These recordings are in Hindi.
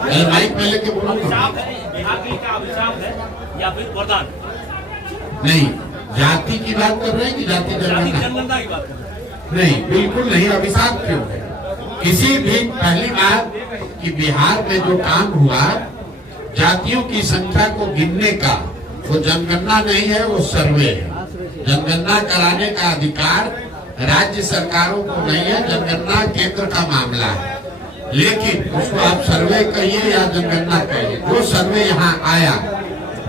माइक पहले के बोलो। अभिशाप है बिहार के लिए, क्या अभिशाप है या फिर वरदान? नहीं, जाति की बात कर रहे हैं कि जाति जनगणना की बात कर रहे हैं? नहीं, बिल्कुल नहीं। अभिशाप क्यों है? किसी भी, पहली बात कि बिहार में जो काम हुआ जातियों की संख्या को गिनने का, वो जनगणना नहीं है, वो सर्वे है। जनगणना कराने का अधिकार राज्य सरकारों को नहीं है, जनगणना केंद्र का मामला है। लेकिन उसको आप सर्वे कहिए या जनगणना कहिए, जो सर्वे यहाँ आया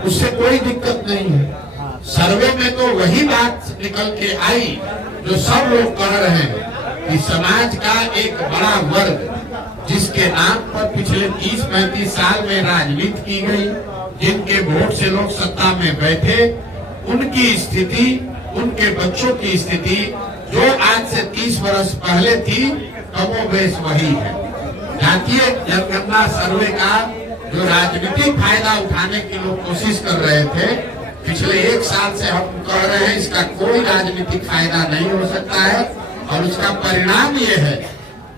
उससे कोई दिक्कत नहीं है। सर्वे में तो वही बात निकल के आई जो सब लोग कह रहे हैं कि समाज का एक बड़ा वर्ग जिसके नाम पर पिछले 30-35 साल में राजनीति की गई, जिनके वोट से लोग सत्ता में बैठे, उनकी स्थिति, उनके बच्चों की स्थिति जो आज से 30 वर्ष पहले थी, कमोबेश वही है। जातीय जनगणना सर्वे का जो राजनीतिक फायदा उठाने की लोग कोशिश कर रहे थे, पिछले 1 साल से हम कह रहे हैं इसका कोई राजनीतिक फायदा नहीं हो सकता है। और उसका परिणाम ये है,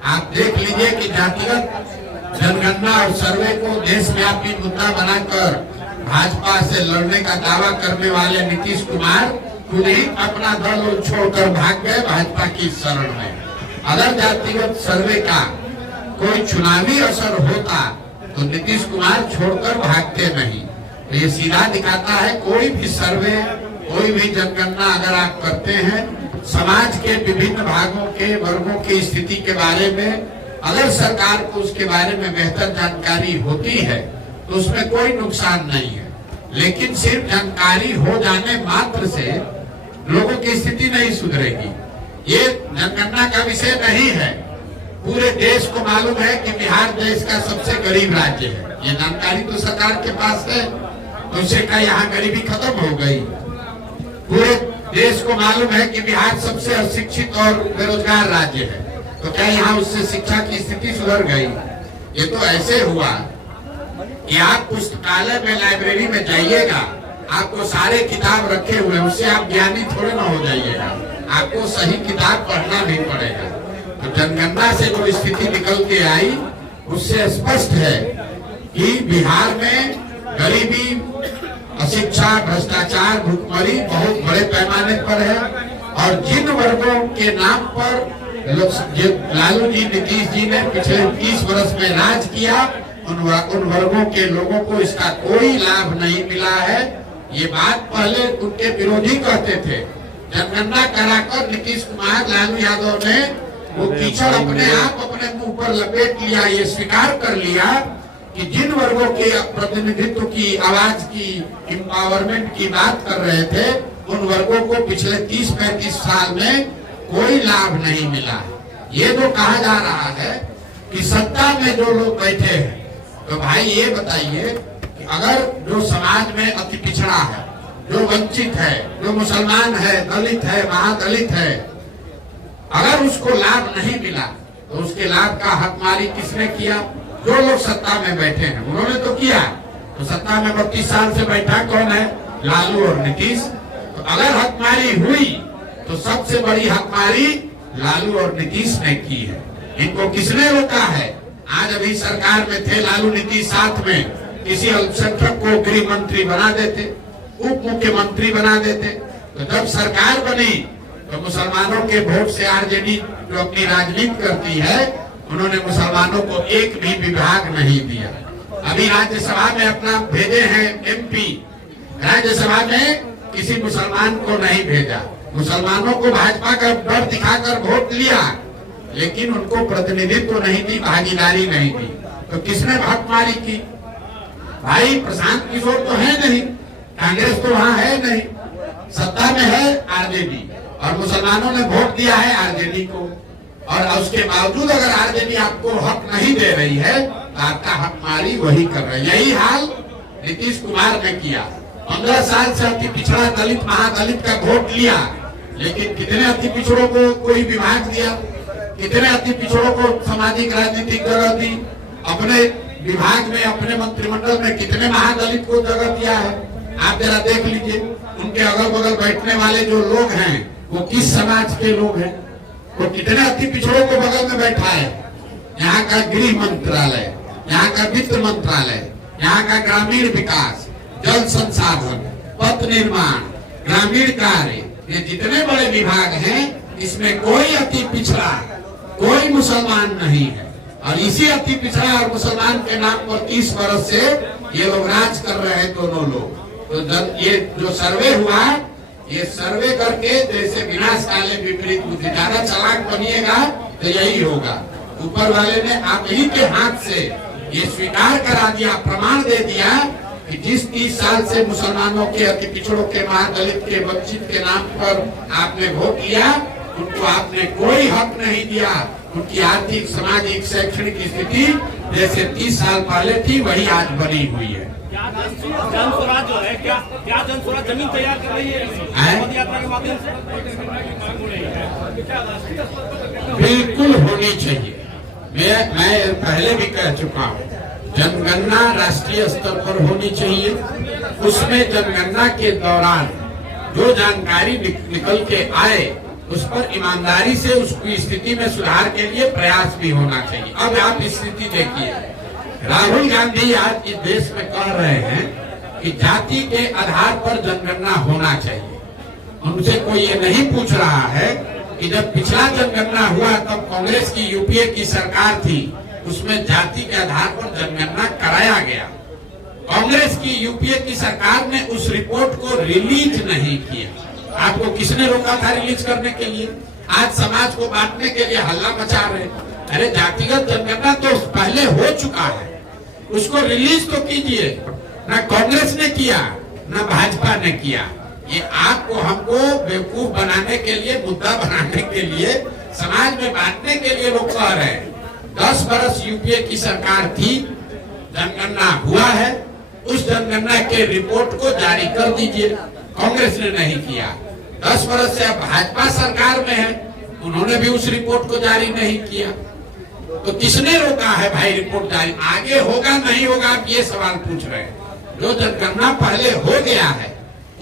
आप देख लीजिए कि जातिगत जनगणना और सर्वे को देशव्यापी मुद्दा बनाकर भाजपा से लड़ने का दावा करने वाले नीतीश कुमार खुद ही अपना दल छोड़कर भाग गए भाजपा की शरण में। अगर जातिगत सर्वे का कोई चुनावी असर होता तो नीतीश कुमार छोड़कर भागते नहीं। तो ये सीधा दिखाता है, कोई भी सर्वे, कोई भी जनगणना अगर आप करते हैं, समाज के विभिन्न भागों के वर्गों की स्थिति के बारे में अगर सरकार को उसके बारे में बेहतर जानकारी होती है तो उसमें कोई नुकसान नहीं है। लेकिन सिर्फ जानकारी हो जाने मात्र से लोगों की स्थिति नहीं सुधरेगी। ये जनगणना का विषय नहीं है। पूरे देश को मालूम है कि बिहार देश का सबसे गरीब राज्य है। ये जानकारी तो सरकार के पास है, तो उससे क्या यहाँ गरीबी खत्म हो गई? पूरे देश को मालूम है कि बिहार सबसे अशिक्षित और बेरोजगार राज्य है, तो क्या यहाँ उससे शिक्षा की स्थिति सुधर गई? ये तो ऐसे हुआ कि आप पुस्तकालय में, लाइब्रेरी में जाइएगा, आपको सारे किताब रखे हुए, उससे आप ज्ञानी थोड़े ना हो जाइएगा, आपको सही किताब पढ़ना भी पड़ेगा। तो जनगणना से जो स्थिति निकल के आई उससे स्पष्ट है कि बिहार में गरीबी, अशिक्षा, भ्रष्टाचार, भुखमरी बहुत बड़े पैमाने पर है। और जिन वर्गों के नाम पर लालू जी, नीतीश जी ने पिछले 30 वर्ष में राज किया, उन वर्गों के लोगों को इसका कोई लाभ नहीं मिला है। ये बात पहले उनके विरोधी कहते थे। जनगणना कराकर नीतीश कुमार, लालू यादव ने वो कीचड़ अपने आप अपने मुंह पर लपेट लिया। ये स्वीकार कर लिया कि जिन वर्गों के प्रतिनिधित्व की, आवाज की, एम्पावरमेंट की बात कर रहे थे, उन वर्गों को पिछले 30-35 साल में कोई लाभ नहीं मिला। ये जो कहा जा रहा है कि सत्ता में जो लोग बैठे हैं, तो भाई ये बताइए कि अगर जो समाज में अति पिछड़ा है, जो वंचित है, जो मुसलमान है, दलित है, महादलित है, अगर उसको लाभ नहीं मिला तो उसके लाभ का हकमारी किसने किया? जो लोग सत्ता में बैठे हैं उन्होंने तो किया। तो सत्ता में 32 साल से बैठा कौन है? लालू और नीतीश। तो अगर हकमारी हुई तो सबसे बड़ी हकमारी लालू और नीतीश ने की है। इनको किसने रोका है? आज अभी सरकार में थे लालू नीतीश, साथ में किसी अल्पसंख्यक को गृह मंत्री बना देते, उप मुख्यमंत्री बना देते। तो जब सरकार बनी तो मुसलमानों के वोट से आरजेडी जो अपनी राजनीति करती है, उन्होंने मुसलमानों को एक भी विभाग नहीं दिया। अभी राज्यसभा में अपना भेजे हैं एमपी, राज्यसभा में किसी मुसलमान को नहीं भेजा। मुसलमानों को भाजपा का डर दिखाकर वोट लिया, लेकिन उनको प्रतिनिधित्व नहीं दी, भागीदारी नहीं दी। तो किसने हकमारी की? भाई प्रशांत किशोर तो है नहीं, कांग्रेस तो वहाँ है नहीं, सत्ता में है आरजेडी, और मुसलमानों ने वोट दिया है आरजेडी को। और उसके बावजूद अगर आरजेडी आपको हक नहीं दे रही है तो आपका हकमारी वही कर रहे हैं। यही हाल नीतीश कुमार ने किया। 15 साल से अति पिछड़ा दलित, महादलित का वोट लिया, लेकिन कितने अति पिछड़ों को कोई विभाग दिया? कितने अति पिछड़ों को सामाजिक राजनीतिक जगह दी? अपने विभाग में, अपने मंत्रिमंडल में कितने महादलित को जगह दिया है? आप जरा देख लीजिए, उनके अगल बगल बैठने वाले जो लोग हैं वो किस समाज के लोग हैं? वो कितने अति पिछड़ों को बगल में बैठा है? यहाँ का गृह मंत्रालय, यहाँ का वित्त मंत्रालय, यहाँ का ग्रामीण विकास, जल संसाधन, पथ निर्माण, ग्रामीण कार्य, ये जितने बड़े विभाग हैं इसमें कोई अति पिछड़ा, कोई मुसलमान नहीं है। और इसी अति पिछड़ा और मुसलमान के नाम पर 30 वर्ष से ये लोग राज कर रहे हैं दोनों लोग। तो ये जो सर्वे हुआ, ये सर्वे करके जैसे विनाश काले विपरीत बुद्धि, ज्यादा चालाक बनिएगा तो यही होगा। ऊपर वाले ने आप ही के हाथ से ये स्वीकार करा दिया, प्रमाण दे दिया कि जिस 30 साल से मुसलमानों के, अति पिछड़ों के, महादलित के, वंचित के नाम पर आपने वोट लिया, उनको आपने कोई हक नहीं दिया। उनकी आर्थिक, सामाजिक, शैक्षणिक स्थिति जैसे 30 साल पहले थी वही आज बनी हुई है। जन स्वराज जो है, क्या जन स्वराज जमीन तैयार कर रही है पद यात्रा के माध्यम से? बिल्कुल होनी चाहिए। मैं पहले भी कह चुका हूँ, जनगणना राष्ट्रीय स्तर पर होनी चाहिए। उसमें जनगणना के दौरान जो जानकारी निकल के आए उस पर ईमानदारी से उसकी स्थिति में सुधार के लिए प्रयास भी होना चाहिए। अब आप स्थिति देखिए, राहुल गांधी आज इस देश में कह रहे हैं कि जाति के आधार पर जनगणना होना चाहिए। उनसे कोई ये नहीं पूछ रहा है कि जब पिछला जनगणना हुआ तब कांग्रेस की यूपीए की सरकार थी, उसमें जाति के आधार पर जनगणना कराया गया। कांग्रेस की यूपीए की सरकार ने उस रिपोर्ट को रिलीज नहीं किया। आपको किसने रोका था रिलीज करने के लिए? आज समाज को बांटने के लिए हल्ला मचा रहे। अरे जातिगत जनगणना तो पहले हो चुका है, उसको रिलीज तो कीजिए। ना कांग्रेस ने किया, ना भाजपा ने किया। ये आपको हमको बेवकूफ बनाने के लिए, मुद्दा बनाने के लिए, समाज में बांटने के लिए लोग कह रहे हैं। 10 बरस यूपीए की सरकार थी, जनगणना हुआ है, उस जनगणना के रिपोर्ट को जारी कर दीजिए। कांग्रेस ने नहीं किया। 10 बरस से अब भाजपा सरकार में है, उन्होंने भी उस रिपोर्ट को जारी नहीं किया। तो किसने रोका है भाई रिपोर्ट जारी? आगे होगा नहीं होगा आप ये सवाल पूछ रहे हैं। जो जनगणना पहले हो गया है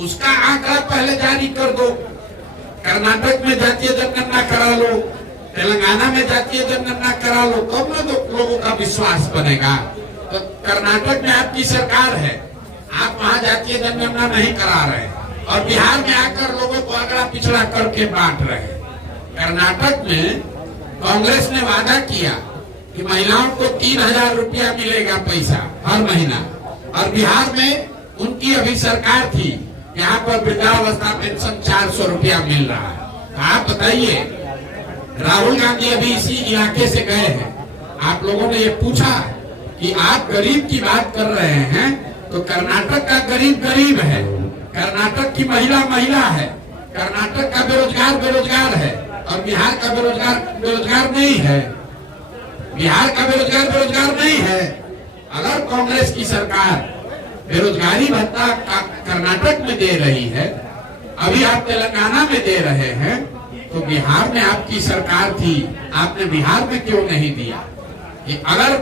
उसका आंकड़ा पहले जारी कर दो। कर्नाटक में जातीय जनगणना करा लो, तेलंगाना में जातीय जनगणना करा लो, तब न तो लोगों का विश्वास बनेगा। तो कर्नाटक में आपकी सरकार है, आप वहाँ जातीय जनगणना नहीं करा रहे और बिहार में आकर लोगों को आंकड़ा पिछड़ा करके बांट रहे। कर्नाटक में कांग्रेस ने वादा किया कि महिलाओं को 3000 रुपया मिलेगा पैसा हर महीना, और बिहार में उनकी अभी सरकार थी, यहाँ पर वृद्धावस्था पेंशन 400 रुपया मिल रहा है। आप बताइए, राहुल गांधी अभी इसी इलाके से गए हैं, आप लोगों ने ये पूछा कि आप गरीब की बात कर रहे हैं, तो कर्नाटक का गरीब गरीब है, कर्नाटक की महिला महिला है, कर्नाटक का बेरोजगार बेरोजगार है, और बिहार का बेरोजगार बेरोजगार नहीं है। बिहार का बेरोजगार बेरोजगार नहीं है। अगर कांग्रेस की सरकार बेरोजगारी भत्ता कर्नाटक में दे रही है, अभी आप तेलंगाना में दे रहे हैं, तो बिहार में आपकी सरकार थी, आपने बिहार में क्यों नहीं दिया? कि अगर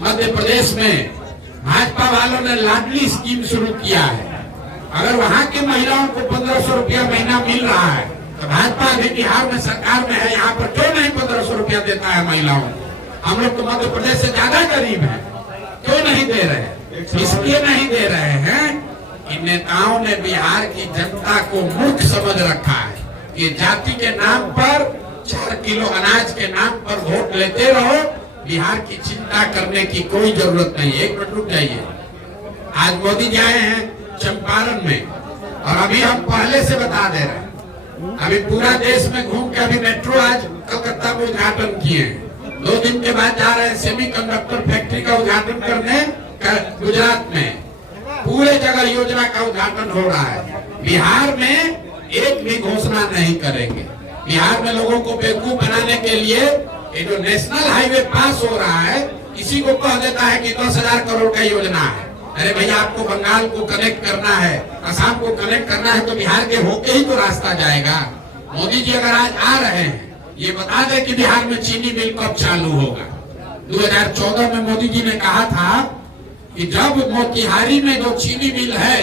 मध्य प्रदेश में भाजपा वालों ने लाडली स्कीम शुरू किया है, अगर वहां की महिलाओं को 1500 रुपया महीना मिल रहा है, तो भाजपा अभी बिहार में सरकार में है, यहाँ पर क्यों नहीं 1500 रुपया देता है महिलाओं को? हम लोग तो मध्य प्रदेश से ज्यादा गरीब है, क्यों नहीं दे रहे? इसलिए नहीं दे रहे हैं कि नेताओं ने बिहार की जनता को मूर्ख समझ रखा है कि जाति के नाम पर, 4 किलो अनाज के नाम पर वोट लेते रहो, बिहार की चिंता करने की कोई जरूरत नहीं। एक मिनट रुक जाइए। आज मोदी जी आए हैं चंपारण में, और अभी हम पहले से बता दे रहे हैं, अभी पूरा देश में घूम के अभी मेट्रो आज कलकत्ता में उद्घाटन किए हैं। 2 दिन के बाद जा रहे हैं सेमीकंडक्टर फैक्ट्री का उद्घाटन करने गुजरात में। पूरे जगह योजना का उद्घाटन हो रहा है। बिहार में एक भी घोषणा नहीं करेंगे। बिहार में लोगों को बेवकूफ बनाने के लिए ये जो नेशनल हाईवे पास हो रहा है, इसी को कह देता है कि 10,000 करोड़ का योजना है। अरे भैया, आपको बंगाल को कनेक्ट करना है, असम को कनेक्ट करना है, तो बिहार के होके ही तो रास्ता जाएगा। मोदी जी अगर आज आ रहे हैं, ये बता दें कि बिहार में चीनी मिल कब चालू होगा। 2014 में मोदी जी ने कहा था कि जब मोतिहारी में जो चीनी मिल है,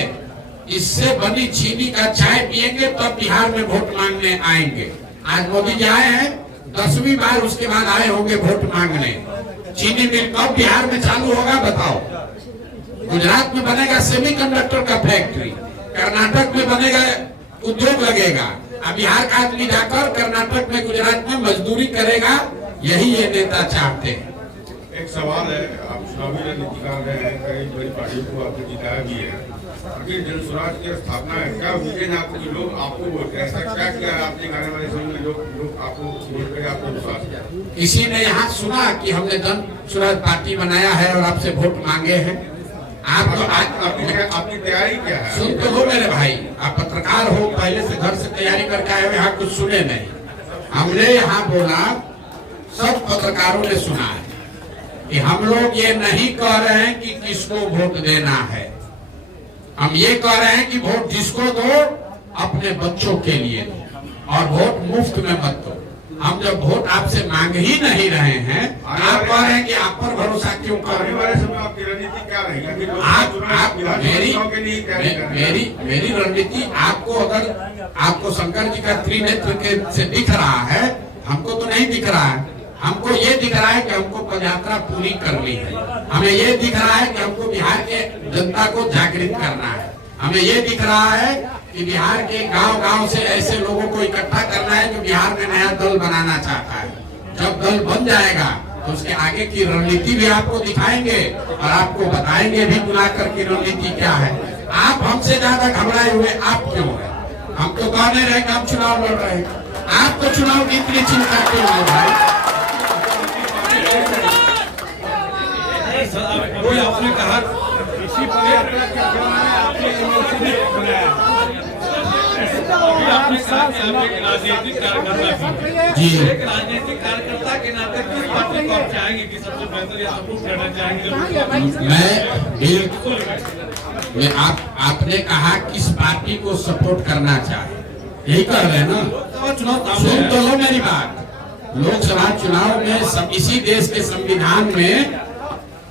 इससे बनी चीनी का चाय पिएंगे तब बिहार में वोट मांगने आएंगे। आज मोदी जी आए हैं, 10वीं बार उसके बाद आए होंगे वोट मांगने। चीनी मिल कब बिहार में चालू होगा बताओ। गुजरात में बनेगा सेमीकंडक्टर का फैक्ट्री, कर्नाटक में बनेगा उद्योग लगेगा, अब बिहार का आदमी जाकर कर्नाटक में गुजरात में मजदूरी करेगा। यही ये नेता चाहते हैं। एक सवाल है, आप चुनावी रणनीतिकार रहे हैं, कई बड़ी पार्टियों को आपने जिताया भी है, आखिर जन स्वराज की स्थापना है, क्या विजन आपके लोग आपको बोलते हैं, ऐसा क्या किया आपने आने वाले समय में लोग आपको वोट करे, आपको विश्वास है? किसी ने यहाँ सुना कि हमने जन स्वराज पार्टी बनाया है और आपसे वोट मांगे हैं? आप तो आपकी तैयारी क्या है? सुन तो हो मेरे भाई, आप पत्रकार हो, पहले से घर से तैयारी करके आए हो, यहाँ कुछ सुने नहीं। हमने यहाँ बोला, सब पत्रकारों ने सुना है कि हम लोग ये नहीं कह रहे हैं कि किसको वोट देना है, हम ये कह रहे हैं कि वोट जिसको दो अपने बच्चों के लिए दो और वोट मुफ्त में मत दो। हम जब वोट आपसे मांग ही नहीं रहे हैं, आप कह रहे हैं कि आप पर भरोसा क्यों कर रहे वाले समय आपकी रणनीति क्या रहेगी? मेरी रणनीति आपको, अगर आपको शंकर जी का त्रिनेत्र के से दिख रहा है, हमको तो नहीं दिख रहा है। हमको ये दिख रहा है कि हमको पदयात्रा पूरी करनी है, हमें ये दिख रहा है कि हमको बिहार के जनता को जागृत करना है, हमें ये दिख रहा है कि बिहार के गांव-गांव से ऐसे लोगों को इकट्ठा करना है जो बिहार में नया दल बनाना चाहता है। जब दल बन जाएगा तो उसके आगे की रणनीति भी आपको दिखाएंगे और आपको बताएंगे भी बुलाकर की रणनीति क्या है। आप हमसे ज्यादा घबराए हुए आप क्यों है? हम तो कह नहीं रहे कि हम चुनाव लड़ रहे हैं, आप तो चुनाव की इतनी चिंता क्यों है भाई? कोई आपने कहा इसी पदयात्रा के दौरान आपने बनाया, आपने कहा कि आप एक राजनीतिक कार्यकर्ता जी, एक राजनीतिक कार्यकर्ता के नाते किस पार्टी को आप चाहेंगे कि सबसे बेहतर या सपोर्ट करना चाहेंगे? मैं आपने कहा किस पार्टी को सपोर्ट करना चाहे, यही कह रहे हैं ना? सुन तो लो मेरी बात, लोकसभा चुनाव में सब इसी देश के संविधान में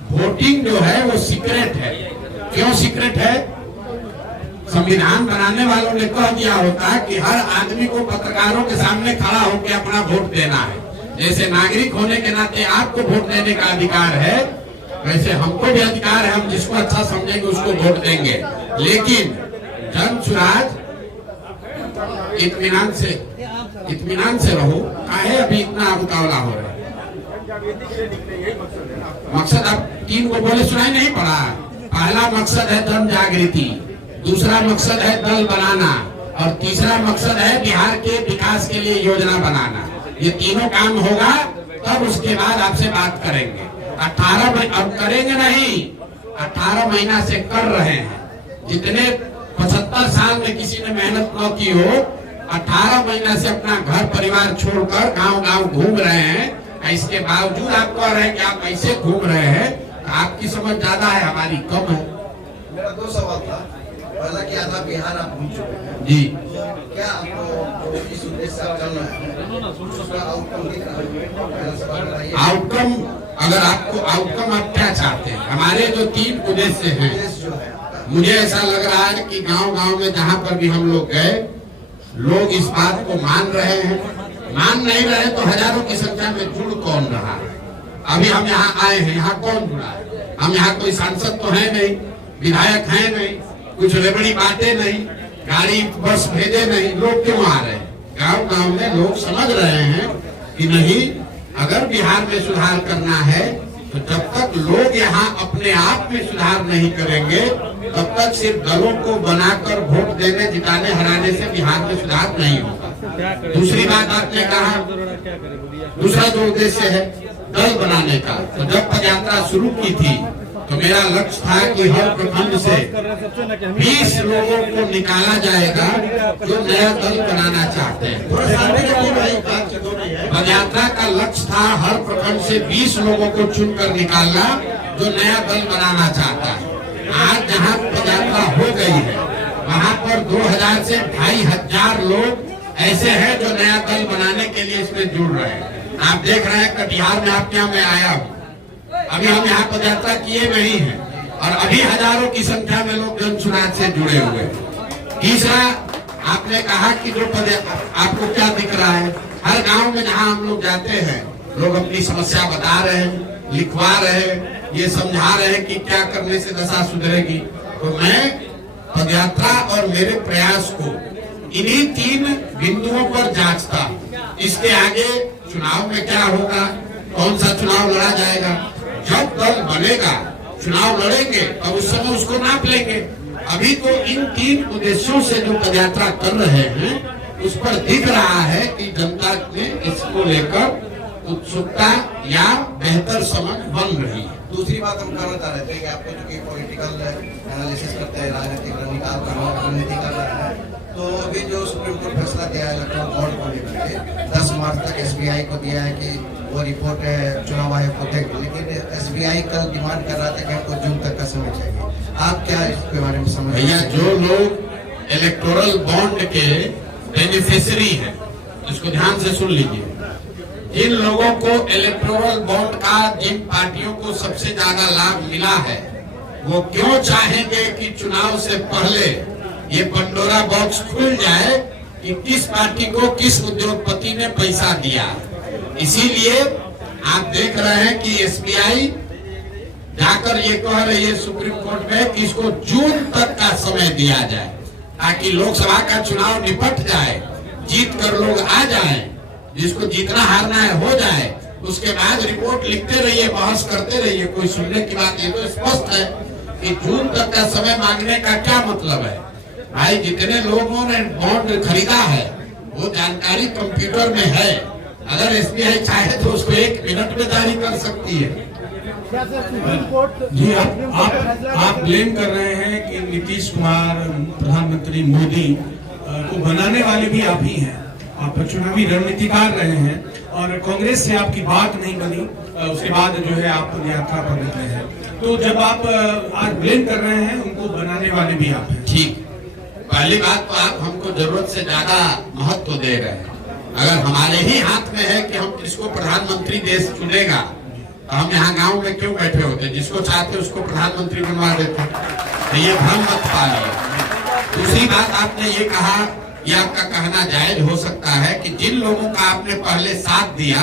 वोटिंग जो है वो सीक्रेट है। क्यों सीक्रेट है? संविधान बनाने वालों ने कह दिया होता कि हर आदमी को पत्रकारों के सामने खड़ा होकर अपना वोट देना है। जैसे नागरिक होने के नाते आपको वोट देने का अधिकार है, वैसे हमको भी अधिकार है, हम जिसको अच्छा समझेंगे उसको वोट देंगे। लेकिन जन स्वराज इत्मीनान से रहो, काहे अभी इतना उतावला हो रहा है? मकसद आप 3 को बोले सुनाई नहीं पड़ा। पहला मकसद है जन जागृति, दूसरा मकसद है दल बनाना और तीसरा मकसद है बिहार के विकास के लिए योजना बनाना। ये तीनों काम होगा तब उसके बाद आपसे बात करेंगे। 18 अब करेंगे नहीं, 18 महीना से कर रहे हैं। जितने 75 साल में किसी ने मेहनत न की हो, 18 महीना से अपना घर परिवार छोड़कर गांव-गांव घूम रहे हैं। इसके बावजूद आप कह रहे हैं कि आप ऐसे घूम रहे हैं, आपकी समझ ज्यादा है, हमारी कम है। मेरा 2 सवाल था। पहला कि आधा बिहार आप घूम चुके हैं जी, क्या आपको इस उद्देश्य से चलना है, उसका आउटकम दिख रहा है? आउटकम, अगर आपको आउटकम आप क्या चाहते हैं? हमारे जो 3 उद्देश्य हैं, जो है मुझे ऐसा लग रहा है कि गांव-गांव में जहां पर भी हम लोग गए, लोग इस बात को मान रहे हैं। मान नहीं रहे तो हजारों की संख्या में जुड़ कौन रहा है? अभी हम यहाँ आए हैं, यहाँ कौन जुड़ा है? हम यहाँ कोई सांसद तो है नहीं, विधायक है नहीं, कुछ रेबड़ी बांटे नहीं, गाड़ी बस भेजे नहीं, लोग क्यों आ रहे हैं? गांव-गांव में लोग समझ रहे हैं कि नहीं, अगर बिहार में सुधार करना है तो जब तक लोग यहाँ अपने आप में सुधार नहीं करेंगे तब तक सिर्फ दलों को बनाकर वोट देने, जिताने, हराने से बिहार में सुधार नहीं होगा। दूसरी बात आपने कहा, दूसरा जो उद्देश्य है दल बनाने का, तो जब पदयात्रा शुरू की थी तो मेरा लक्ष्य था कि हर प्रखंड से 20 लोगों को निकाला जाएगा जो नया दल बनाना चाहते हैं। पदयात्रा का लक्ष्य था हर प्रखंड से 20 लोगों को चुनकर निकालना जो नया दल बनाना चाहता है। आज जहाँ पदयात्रा हो गई है वहाँ पर 2000 से 2500 लोग ऐसे हैं जो नया दल बनाने के लिए इसमें जुड़ रहे हैं। आप देख रहे हैं कटिहार में आपके यहाँ मैं आया हूँ, अभी हम यहाँ पदयात्रा किए नहीं है और अभी हजारों की संख्या में लोग जन स्वराज से जुड़े हुए हैं। तीसरा, आपने कहा कि जो आपको क्या दिख रहा है, हर गांव में जहाँ हम लोग जाते हैं लोग अपनी समस्या बता रहे हैं, लिखवा रहे, ये समझा रहे कि क्या करने से दशा सुधरेगी। तो मैं पदयात्रा और मेरे प्रयास को इन्हीं 3 बिंदुओं पर जांचता। इसके आगे चुनाव में क्या होगा, कौन सा चुनाव लड़ा जाएगा, जब दल बनेगा चुनाव लड़ेंगे तब उस समय उसको नाप लेंगे। अभी तो इन 3 उद्देश्यों से जो पदयात्रा कर रहे हैं उस पर दिख रहा है कि जनता में इसको लेकर उत्सुकता या बेहतर समझ बन रही है। दूसरी बात हम करना चाह रहे थे कि आपको जो कि पॉलिटिकल एनालिसिस करते हैं, राजनीतिक रणनीति कर रहे हैं, तो अभी जो सुप्रीम कोर्ट फैसला दिया है इलेक्ट्रल बॉन्ड को लेकर के 10 मार्च तक SBI को दिया है कि वो रिपोर्ट चुनाव आयोग को देगी, लेकिन SBI कल डिमांड कर रहा था कि हमको जून तक का समय चाहिए। आप क्या इसके बारे में समझ? भैया, जो लोग इलेक्टोरल बॉन्ड के बेनिफिशियरी है, इसको ध्यान से सुन लीजिए। जिन लोगों को इलेक्टोरल बॉन्ड का, जिन पार्टियों को सबसे ज्यादा लाभ मिला है, वो क्यों चाहेंगे कि चुनाव से पहले ये पंडोरा बॉक्स खुल जाए कि किस पार्टी को किस उद्योगपति ने पैसा दिया। इसीलिए आप देख रहे हैं कि SBI जाकर ये कह रही है सुप्रीम कोर्ट में कि इसको जून तक का समय दिया जाए, ताकि लोकसभा का चुनाव निपट जाए, जीत कर लोग आ जाएं, जिसको जीतना हारना है हो जाए, उसके बाद रिपोर्ट लिखते रहिए, बहस करते रहिए, कोई सुनने की बात। ये तो स्पष्ट है कि जून तक का समय मांगने का क्या मतलब है। भाई, जितने लोगों ने बॉन्ड खरीदा है वो जानकारी कंप्यूटर में है। अगर SBI चाहे तो उसको 1 मिनट में जारी कर सकती है। जी, आप ब्लेम कर रहे हैं कि नीतीश कुमार, प्रधानमंत्री मोदी को बनाने वाले भी आप ही हैं। आप चुनावी रणनीतिकार रहे हैं और कांग्रेस से आपकी बात नहीं बनी, उसके बाद जो है आप यात्रा पर निकले हैं। तो जब आप आज ब्लेम कर रहे हैं, उनको बनाने वाले भी आप हैं। ठीक, पहली बात तो आप हमको जरूरत से ज्यादा महत्व दे रहे हैं। अगर हमारे ही हाथ में है कि हम किसको प्रधानमंत्री देश चुनेगा, तो हम यहाँ गांव में क्यों बैठे होते, जिसको चाहते उसको प्रधानमंत्री बनवा देते। तो ये भ्रम मत पालिए। दूसरी बात, आपने ये कहा, ये आपका कहना जायज हो सकता है कि जिन लोगों का आपने पहले साथ दिया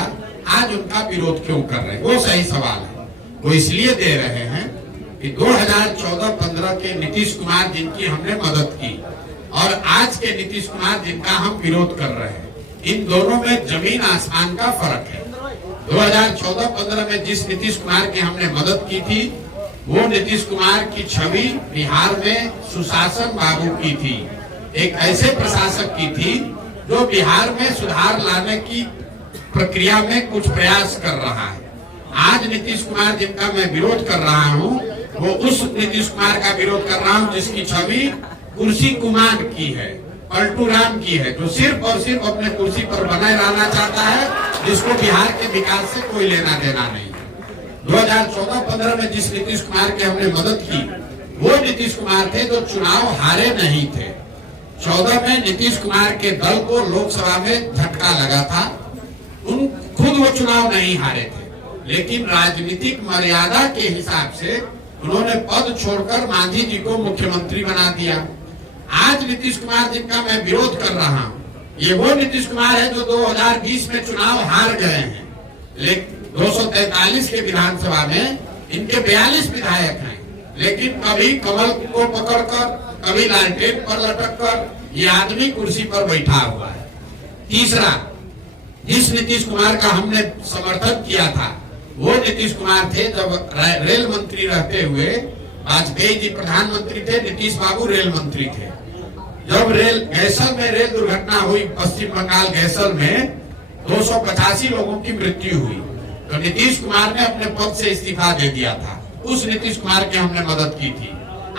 आज उनका विरोध क्यों कर रहे हैं, वो सही सवाल है। वो इसलिए दे रहे हैं कि 2014-15 के नीतीश कुमार जिनकी हमने मदद की और आज के नीतीश कुमार जिनका हम विरोध कर रहे हैं, इन दोनों में जमीन आसमान का फर्क है। 2014-15 में जिस नीतीश कुमार की हमने मदद की थी, वो नीतीश कुमार की छवि बिहार में सुशासन बाबू की थी, एक ऐसे प्रशासक की थी जो बिहार में सुधार लाने की प्रक्रिया में कुछ प्रयास कर रहा है। आज नीतीश कुमार जिनका मैं विरोध कर रहा हूँ, वो उस नीतीश कुमार का विरोध कर रहा हूँ जिसकी छवि कुर्सी कुमार की है, पलटू राम की है, जो सिर्फ और सिर्फ अपने कुर्सी पर बने रहना चाहता है, जिसको बिहार के विकास से कोई लेना देना नहीं। 2014-15 में जिस नीतीश कुमार की हमने मदद की, वो नीतीश कुमार थे जो चुनाव हारे नहीं थे। 14 में नीतीश कुमार के दल को लोकसभा में झटका लगा था, खुद वो चुनाव नहीं हारे थे, लेकिन राजनीतिक मर्यादा के हिसाब से उन्होंने पद छोड़कर मांझी जी को मुख्यमंत्री बना दिया। आज नीतीश कुमार जिनका मैं विरोध कर रहा हूँ, ये वो नीतीश कुमार है जो 2020 में चुनाव हार गए हैं, लेकिन 243 के विधानसभा में इनके 42 विधायक हैं, लेकिन कभी कमल को पकड़कर, कभी लालटेन पर लटककर ये आदमी कुर्सी पर बैठा हुआ है। तीसरा, जिस नीतीश कुमार का हमने समर्थन किया था, वो नीतीश कुमार थे जब रेल मंत्री रहते हुए वाजपेयी जी प्रधानमंत्री थे, नीतीश बाबू रेल मंत्री थे। जब गैसल में रेल दुर्घटना हुई, पश्चिम बंगाल गैसल में 285 लोगों की मृत्यु हुई, तो नीतीश कुमार ने अपने पद से इस्तीफा दे दिया था। उस नीतीश कुमार की हमने मदद की थी।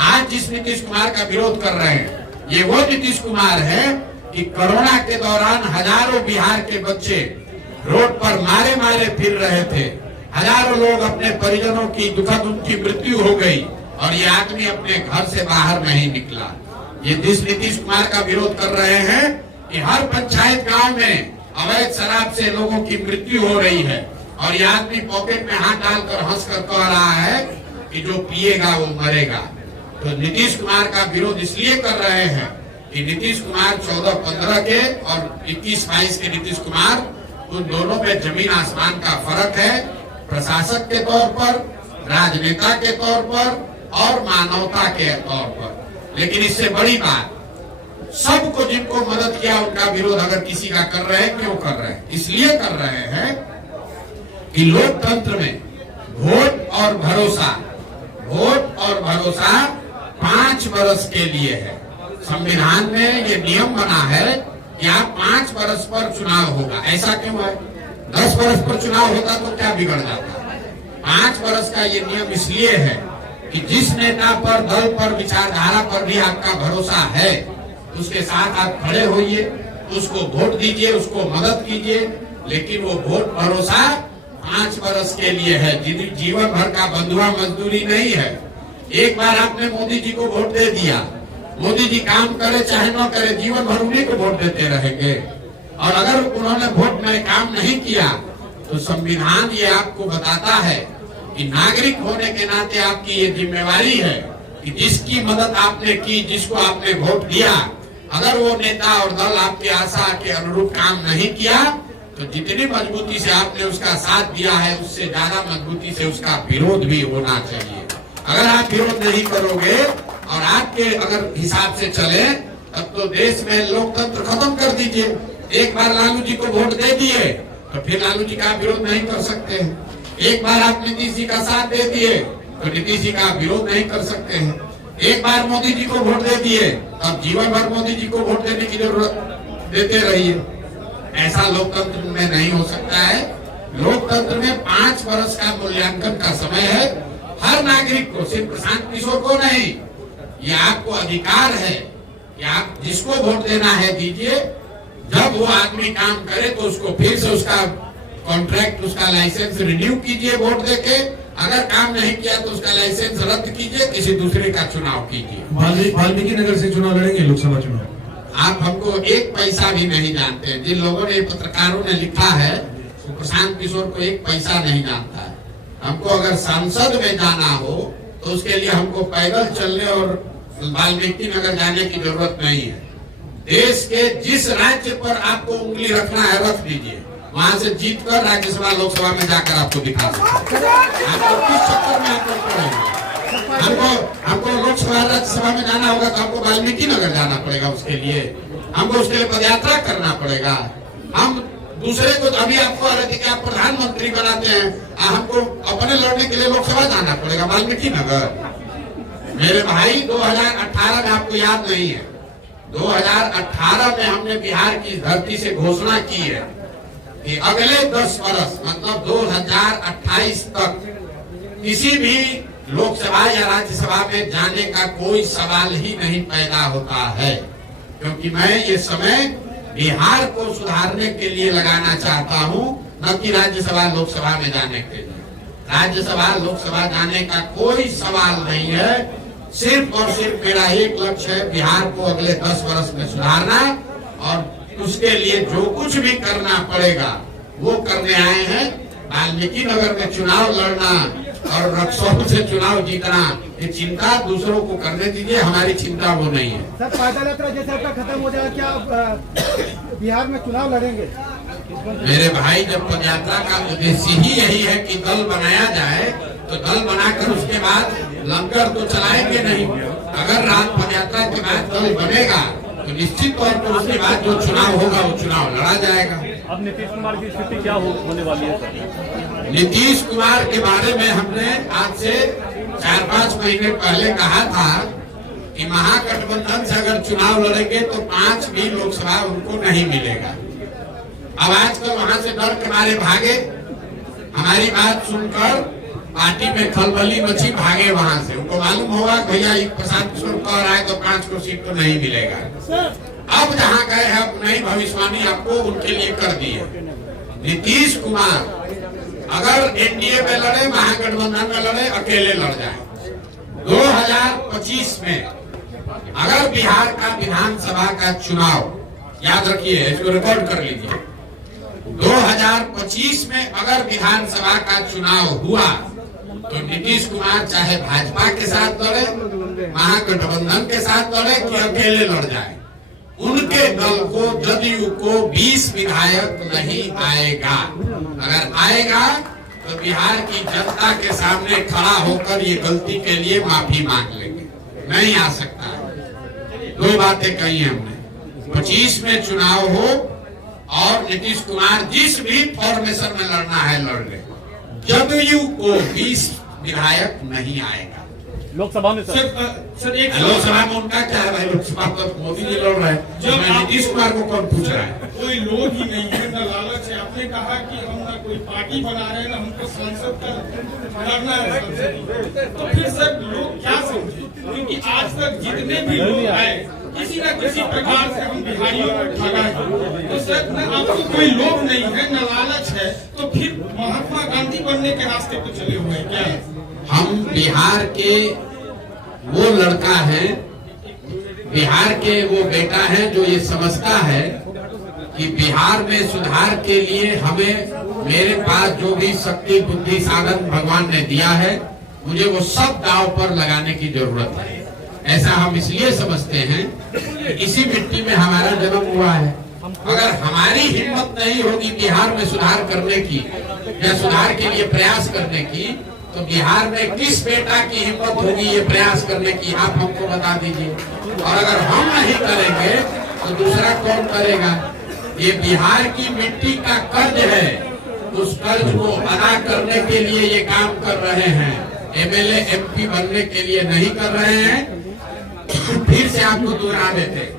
आज जिस नीतीश कुमार का विरोध कर रहे हैं, ये वो नीतीश कुमार है कि कोरोना के दौरान हजारों बिहार के बच्चे रोड पर मारे मारे फिर रहे थे, हजारों लोग अपने परिजनों की दुखद उनकी मृत्यु हो गई और ये आदमी अपने घर से बाहर नहीं निकला। ये जिस नीतीश कुमार का विरोध कर रहे हैं कि हर पंचायत गांव में अवैध शराब से लोगों की मृत्यु हो रही है और ये आदमी पॉकेट में हाथ डालकर हंसकर कह रहा है कि जो पिएगा वो मरेगा। तो नीतीश कुमार का विरोध इसलिए कर रहे हैं कि नीतीश कुमार 14-15 के और 21-22 के नीतीश कुमार, उन दोनों में जमीन आसमान का फर्क है। प्रशासक के तौर पर, राजनेता के तौर पर और मानवता के तौर पर। लेकिन इससे बड़ी बात, सबको जिनको मदद किया उनका विरोध अगर किसी का कर रहे हैं, क्यों कर रहे हैं? इसलिए कर रहे हैं कि लोकतंत्र में वोट और भरोसा 5 वर्ष के लिए है। संविधान में ये नियम बना है कि आप 5 वर्ष पर चुनाव होगा। ऐसा क्यों है? 10 वर्ष पर चुनाव होता तो क्या बिगड़ जाता? 5 वर्ष का ये नियम इसलिए है कि जिस नेता पर, दल पर, विचारधारा पर भी आपका भरोसा है, उसके साथ आप खड़े होइए, उसको वोट दीजिए, उसको मदद कीजिए। लेकिन वो वोट भरोसा 5 वर्ष के लिए है, जीवन भर का बंधुआ मजदूरी नहीं है। एक बार आपने मोदी जी को वोट दे दिया, मोदी जी काम करे चाहे न करे, जीवन भर उन्हीं को वोट देते रहेंगे। और अगर उन्होंने वोट में काम नहीं किया तो संविधान ये आपको बताता है कि नागरिक होने के नाते आपकी ये जिम्मेवारी है कि जिसकी मदद आपने की, जिसको आपने वोट दिया, अगर वो नेता और दल आपकी आशा के अनुरूप काम नहीं किया तो जितनी मजबूती से आपने उसका साथ दिया है, उससे ज्यादा मजबूती से उसका विरोध भी होना चाहिए। अगर आप विरोध नहीं करोगे और आपके अगर हिसाब से चले, तब तो देश में लोकतंत्र खत्म कर दीजिए। एक बार लालू जी को वोट दे दिए तो फिर लालू जी का विरोध नहीं कर सकते हैं। एक बार आप नीतीश जी का साथ दे दिए तो नीतीश जी का विरोध नहीं कर सकते हैं। एक बार मोदी जी को वोट दे दिए, अब जीवन भर मोदी जी को वोट देने की जरूरत देते रहिए। ऐसा लोकतंत्र में नहीं हो सकता है। लोकतंत्र में 5 वर्ष का मूल्यांकन का समय है। हर नागरिक को, सिर्फ प्रशांत किशोर को नहीं, ये आपको अधिकार है कि आप जिसको वोट देना है दीजिए। जब वो आदमी काम करे तो उसको फिर से उसका कॉन्ट्रैक्ट, उसका लाइसेंस रिन्यू कीजिए वोट देके। अगर काम नहीं किया तो उसका लाइसेंस रद्द कीजिए, किसी दूसरे का चुनाव कीजिए। वाल्मीकि नगर से चुनाव लड़ेंगे, लोकसभा चुनाव। आप हमको 1 पैसा भी नहीं जानते हैं। जिन लोगों ने, पत्रकारों ने लिखा है, वो प्रशांत किशोर को 1 पैसा नहीं जानता है। हमको अगर संसद में जाना हो तो उसके लिए हमको पैदल चलने और वाल्मीकि नगर जाने की जरूरत नहीं है। देश के जिस राज्य पर आपको उंगली रखना है रख दीजिए, वहां से जीतकर राज्यसभा लोकसभा में जाकर आपको दिखा सकते हैं। आपको किस चक्कर में आप पड़ेंगे? हमको लोकसभा राज्यसभा में जाना होगा तो हमको वाल्मीकि नगर जाना पड़ेगा। उसके लिए हमको उसके लिए पदयात्रा करना पड़ेगा। हम दूसरे को, अभी आपको कि आप प्रधानमंत्री बनाते हैं, हमको अपने लड़ने के लिए लोकसभा जाना पड़ेगा वाल्मीकि नगर। मेरे भाई 2018 में, आपको याद नहीं है, 2018 में हमने बिहार की धरती से घोषणा की है कि अगले 10 वर्ष मतलब 2028 तक किसी भी लोकसभा या राज्यसभा में जाने का कोई सवाल ही नहीं पैदा होता है। क्योंकि मैं ये समय बिहार को सुधारने के लिए लगाना चाहता हूं, न कि राज्यसभा लोकसभा में जाने के लिए। राज्यसभा लोकसभा जाने का कोई सवाल नहीं है। सिर्फ और सिर्फ मेरा एक लक्ष्य है, बिहार को अगले 10 वर्ष में सुधारना, और उसके लिए जो कुछ भी करना पड़ेगा वो करने आए हैं। वाल्मीकि नगर में चुनाव लड़ना और रक्सौल से चुनाव जीतना, ये चिंता दूसरों को करने दीजिए, हमारी चिंता वो नहीं है। सर, पैदल यात्रा जैसे आपका खत्म हो जाएगा, क्या आप बिहार में चुनाव लड़ेंगे? मेरे भाई, जब पदयात्रा का उद्देश्य ही यही है कि दल बनाया जाए, तो दल बनाकर उसके बाद लंगर तो चलाएंगे नहीं। अगर रात पदयात्रा के बाद दल बनेगा तो निश्चित तौर पर उसके बाद जो चुनाव होगा वो चुनाव लड़ा जाएगा। अब नीतीश कुमार की स्थिति क्या होने वाली है सर? नीतीश कुमार के बारे में हमने आज से 4-5 महीने पहले कहा था कि महागठबंधन से अगर चुनाव लड़ेंगे तो 5 भी लोकसभा उनको नहीं मिलेगा। अब आजकल वहां से डर के मारे भागे, हमारी बात सुनकर पार्टी में खलबली मची, भागे वहां से। उनको मालूम होगा भैया प्रशांत किशोर कह रहा है तो 5 को सीट तो नहीं मिलेगा। अब जहां गए हैं, अब नई भविष्यवाणी आपको उनके लिए कर दी है। नीतीश कुमार अगर एनडीए में लड़े, महागठबंधन में लड़े, अकेले लड़ जाए, 2025 में अगर बिहार का विधानसभा का चुनाव, याद रखिए, इसको रिकॉर्ड कर लीजिए, 2025 में अगर विधानसभा का चुनाव हुआ तो नीतीश कुमार चाहे भाजपा के साथ लड़े, महागठबंधन के साथ लड़े कि अकेले लड़ जाए, उनके दल को, जदयू को 20 विधायक नहीं आएगा। अगर आएगा तो बिहार की जनता के सामने खड़ा होकर ये गलती के लिए माफी मांग लेंगे। नहीं आ सकता है। दो बातें कही हमने, 25 में चुनाव हो और नीतीश कुमार जिस भी फॉर्मेशन में लड़ना है लड़ ले, जदयू को 20 विधायक नहीं आएगा लोकसभा में। सर एक लोकसभा में उनका क्या है भाई, लोकसभा तो मोदी जी लड़ रहे हैं, जब नीतीश कुमार को कौन पूछ रहा है? कोई लोग ही नहीं है, न लालच है। आपने कहा कि हम ना कोई पार्टी बना रहे हैं, ना हमको सांसद का लड़ना है सांसद। तो फिर सर लोग क्या समझे, क्योंकि आज तक जितने भी लोग आए किसी न किसी प्रकार से हम बिहारियों को ठगा है। तो सर न आपको कोई लोभ नहीं है, न लालच है, तो फिर महात्मा गांधी बनने के रास्ते पे चले हुए हैं क्या? हम बिहार के वो लड़का है, बिहार के वो बेटा है जो ये समझता है कि बिहार में सुधार के लिए हमें मेरे पास जो भी शक्ति बुद्धि साधन भगवान ने दिया है, मुझे वो सब दांव पर लगाने की जरूरत है। ऐसा हम इसलिए समझते हैं कि इसी मिट्टी में हमारा जन्म हुआ है। अगर हमारी हिम्मत नहीं होगी बिहार में सुधार करने की या सुधार के लिए प्रयास करने की, तो बिहार में किस बेटा की हिम्मत होगी ये प्रयास करने की, आप हमको बता दीजिए। और अगर हम नहीं करेंगे तो दूसरा कौन करेगा? ये बिहार की मिट्टी का कर्ज है, उस कर्ज को अदा करने के लिए ये काम कर रहे हैं। एमएलए एमपी बनने के लिए नहीं कर रहे हैं। फिर से आपको दोहरा देते,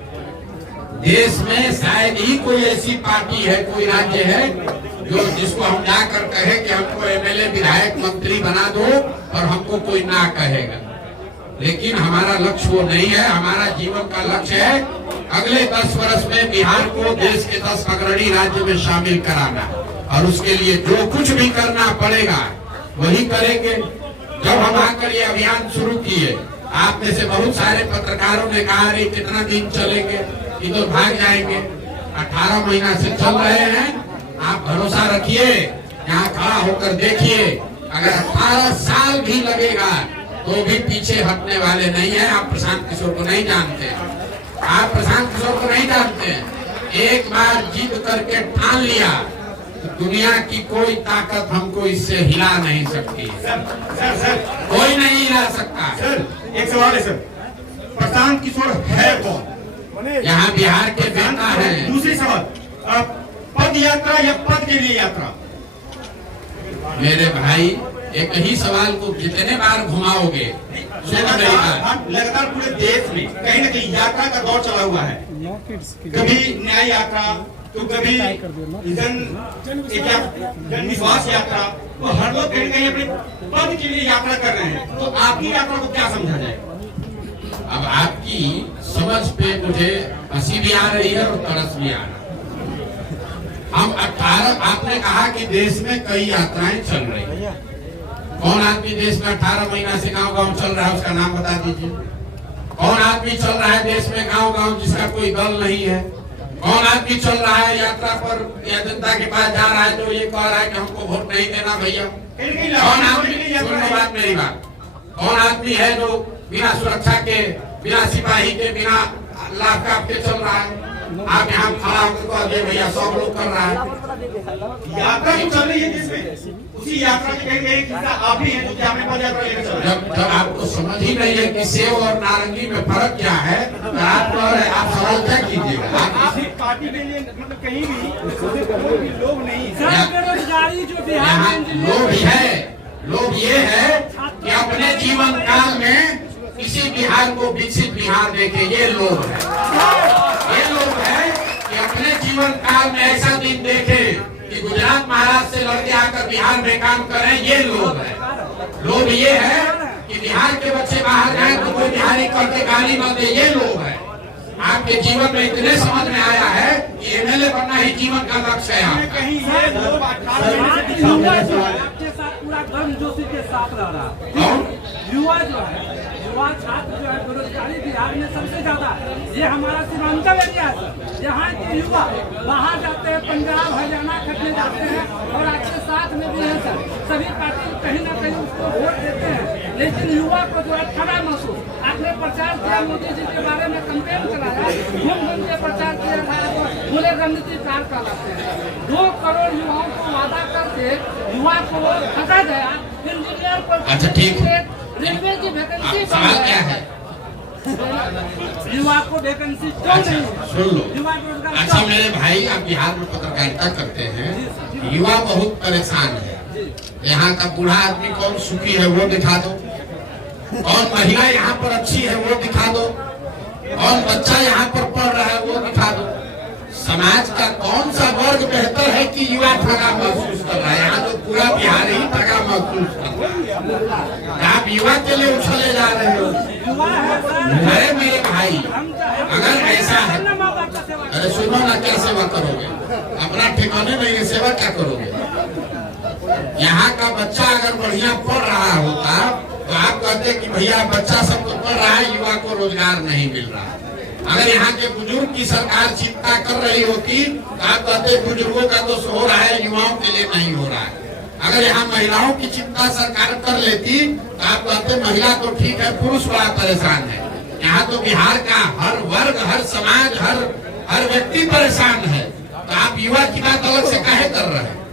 देश में शायद ही कोई ऐसी पार्टी है, कोई राज्य है जो जिसको हम जाकर कहे कि हमको एमएलए विधायक मंत्री बना दो और हमको कोई ना कहेगा। लेकिन हमारा लक्ष्य वो नहीं है। हमारा जीवन का लक्ष्य है अगले 10 वर्ष में बिहार को देश के 10 अग्रणी राज्य में शामिल कराना, और उसके लिए जो कुछ भी करना पड़ेगा वही करेंगे। जब हम आकर ये अभियान शुरू किए, आप में से बहुत सारे पत्रकारों ने कहा अरे कितना दिन चलेंगे, ये तो भाग जाएंगे। 18 महीना से चल रहे हैं। आप भरोसा रखिए, यहाँ खड़ा होकर देखिए, अगर 18 साल भी लगेगा तो भी पीछे हटने वाले नहीं है। आप प्रशांत किशोर को नहीं जानते, आप प्रशांत किशोर को नहीं जानते। एक बार जिद करके ठान लिया तो दुनिया की कोई ताकत हमको इससे हिला नहीं सकती। सर कोई नहीं हिला सकता। सर एक सवाल है सर, प्रशांत किशोर है कौन? यहाँ बिहार के बेटा है। दूसरी सवाल, पद यात्रा या पद के लिए यात्रा? मेरे भाई एक ही सवाल को कितने बार घुमाओगे? लगातार पूरे देश में कहीं न कहीं यात्रा का दौर चला हुआ है। कभी न्याय यात्रा, तो कभी जन विश्वास यात्रा, तो हर लोग कहीं न कहीं अपने पद के लिए यात्रा कर रहे हैं। तो आपकी यात्रा को क्या समझा जाए? अब आपकी समझ पे मुझे हंसी भी आ रही है और तरस भी आ रहा है। हम 18, आपने कहा कि देश में कई यात्राएं चल रही है। कौन आदमी देश में 18 महीना से गांव-गांव चल रहा है, उसका नाम बता दीजिए। कौन आदमी चल रहा है देश में गांव-गांव जिसका कोई दल नहीं है? कौन आदमी चल रहा है यात्रा पर या जनता के पास जा रहा है जो ये कह रहा है कि हमको वोट नहीं देना भैया? कौन आदमी, सुनो बात मेरी बात, कौन आदमी है जो बिना सुरक्षा के, बिना सिपाही के, बिना लाभ के चल रहा है? आप यहाँ खड़ा होकर भैया 100 लोग कर रहा है। यात्रा जो चल रही है जिसमें, उसी यात्रा में कहीं एक हिस्सा आप भी हैं जो कि आपने पद यात्रा लेकर चल रहे हैं। जब आपको समझ ही नहीं है कि सेव और नारंगी में फर्क क्या है, तो आप सवाल क्या कीजिएगा? आप पार्टी के लिए मतलब कहीं भी लोग नहीं है। बेरोजगारी जो बिहार यहाँ में लोग है, लोग ये है कि अपने जीवन काल में किसी बिहार को विकसित बिहार देखे, ये लोग है। ये लोग है कि अपने जीवन काल में ऐसा दिन देखे कि गुजरात महाराष्ट्र से लड़के आकर बिहार में काम करें, ये लोग है। लोग ये है कि बिहार के बच्चे बाहर जाए तो कोई बिहारी करके गाली न दे, ये लोग है। आपके जीवन में इतने समझ में आया है कि एमएलए बनना ही जीवन का लक्ष्य है आपका। कहीं ये लोग आपके साथ पूरा गर्मजोशी के साथ रह रहा है। युवा जो है, युवा छात्र जो है, बेरोजगारी बिहार में सबसे ज्यादा है। ये हमारा सीमांचल एरिया है, यहाँ के युवा बाहर जाते हैं, पंजाब हरियाणा खटने जाते हैं, और आपके साथ में भी है सर, सभी पार्टी कहीं ना कहीं उसको वोट देते हैं, लेकिन युवा को जो है ठगा महसूस। आपने प्रचार किया, मोदी जी के बारे में कैंपेन चलाया, घूम घूम के प्रचार किया था, पूरे रणनीतिकार कहलाते हैं। 2 करोड़ युवाओं को वादा करके युवा को ठगा गया। इंजीनियर को अच्छा, ठीक है। रेलवे की वैकेंसी सवाल क्या है? युवा को वैकेंसी क्यों अच्छा, नहीं? सुन लो। युवा रोजगार अच्छा क्यों? मेरे भाई, आप बिहार में पत्रकारिता करते हैं, युवा बहुत परेशान है। यहाँ का बूढ़ा आदमी कौन सुखी है वो दिखा दो, कौन महिला यहाँ पर अच्छी है वो दिखा दो, कौन बच्चा यहाँ पर पढ़ रहा है वो दिखा दो। समाज का कौन सा वर्ग बेहतर है कि युवा ठगा महसूस कर रहा है? यहाँ तो पूरा बिहार ही ठगा महसूस कर रहा है। आप युवा के लिए उछले जा रहे हो। युवा है सर। अरे मेरे भाई, अगर ऐसा है, अरे सुनो ना, क्या सेवा करोगे? अपना ठिकाने नहीं है, सेवा क्या करोगे? यहाँ का बच्चा अगर बढ़िया पढ़ रहा होता तो आप कहते कि भैया बच्चा सब तो पढ़ रहा है, युवा को रोजगार नहीं मिल रहा। अगर यहाँ के बुजुर्ग की सरकार चिंता कर रही होती तो आप कहते बुजुर्गों का दोष हो रहा है, युवाओं के लिए नहीं हो रहा है। अगर यहाँ महिलाओं की चिंता सरकार कर लेती तो आप कहते महिला तो ठीक है, पुरुष बड़ा परेशान है। यहाँ तो बिहार का हर वर्ग, हर समाज, हर व्यक्ति परेशान है। तो आप युवा की बात अलग से काहे कर रहे हैं?